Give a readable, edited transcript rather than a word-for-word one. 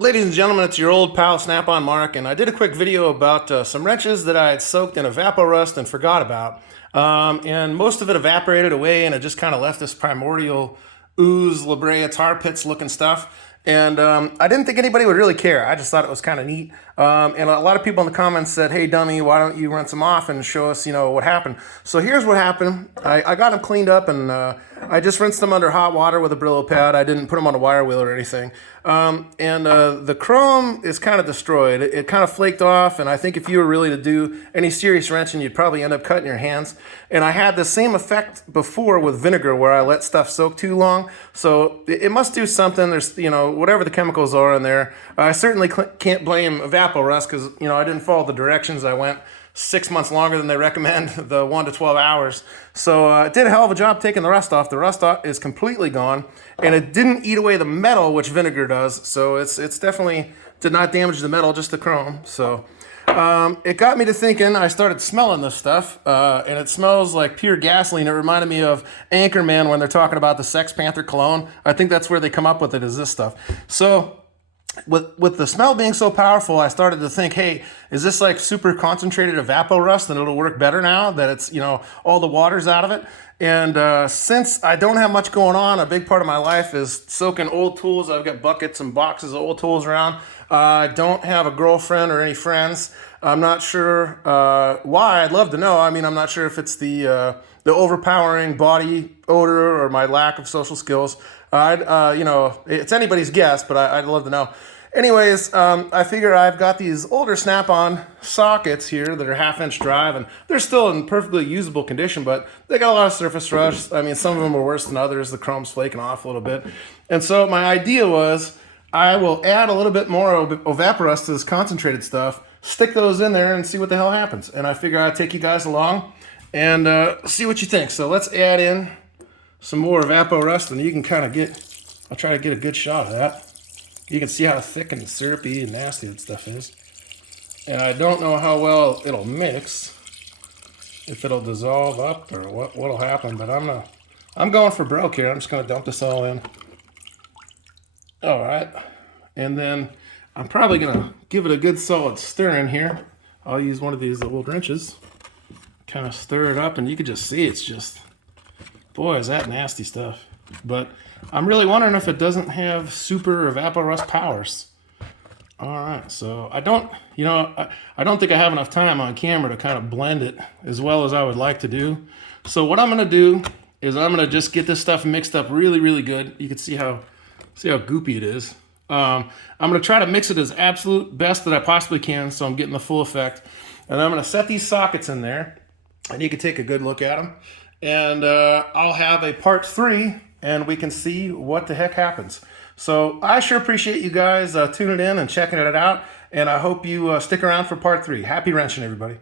Ladies and gentlemen, it's your old pal Snap-on Mark, and I did a quick video about some wrenches that I had soaked in Evapo-Rust and forgot about. And most of it evaporated away, and it just kind of left this primordial ooze, La Brea tar pits looking stuff. And I didn't think anybody would really care. I just thought it was kind of neat. And a lot of people in the comments said, "Hey, dummy, why don't you rinse them off and show us, what happened?" So here's what happened. I got them cleaned up, and I just rinsed them under hot water with a Brillo pad. I didn't put them on a wire wheel or anything. The chrome is kind of destroyed. It kind of flaked off, and I think if you were really to do any serious wrenching, you'd probably end up cutting your hands. And I had the same effect before with vinegar, where I let stuff soak too long. So it must do something. There's, whatever the chemicals are in there. I certainly can't blame Evapo-Rust because, I didn't follow the directions. I went 6 months longer than they recommend, the 1 to 12 hours. So it did a hell of a job taking the rust off. The rust is completely gone, and it didn't eat away the metal, which vinegar does. So it's definitely did not damage the metal, just the chrome. So it got me to thinking. I started smelling this stuff, and it smells like pure gasoline. It reminded me of Anchorman when they're talking about the Sex Panther cologne. I think that's where they come up with it, is this stuff. So with the smell being so powerful, I started to think, hey, is this like super concentrated Evapo-Rust and it'll work better now that it's, all the water's out of it? And since I don't have much going on, a big part of my life is soaking old tools. I've got buckets and boxes of old tools around. I don't have a girlfriend or any friends. I'm not sure why. I'd love to know. I mean, I'm not sure if it's the overpowering body odor or my lack of social skills. It's anybody's guess, but I'd love to know. Anyways, I figure I've got these older Snap-on sockets here that are 1/2 inch drive, and they're still in perfectly usable condition, but they got a lot of surface rust. I mean, some of them are worse than others. The chrome's flaking off a little bit. And so my idea was I will add a little bit more Evapo-Rust to this concentrated stuff, stick those in there, and see what the hell happens. And I figure I'd take you guys along and see what you think. So let's add in some more Evapo-Rust, and you can kind of I'll try to get a good shot of that. You can see how thick and syrupy and nasty that stuff is. And I don't know how well it'll mix, if it'll dissolve up or what'll happen, but I'm going for broke here. I'm just gonna dump this all in. All right, and then I'm probably gonna give it a good solid stir in here. I'll use one of these old wrenches, kind of stir it up, and you can just see it's just, boy, is that nasty stuff. But I'm really wondering if it doesn't have super Evapo-Rust powers. All right, so I don't think I have enough time on camera to kind of blend it as well as I would like to do. So what I'm gonna do is I'm gonna just get this stuff mixed up really, really good. You can see how goopy it is. I'm gonna try to mix it as absolute best that I possibly can, so I'm getting the full effect. And I'm gonna set these sockets in there, and you can take a good look at them. And I'll have a part 3, and we can see what the heck happens. So I sure appreciate you guys tuning in and checking it out, and I hope you stick around for part 3. Happy wrenching, everybody.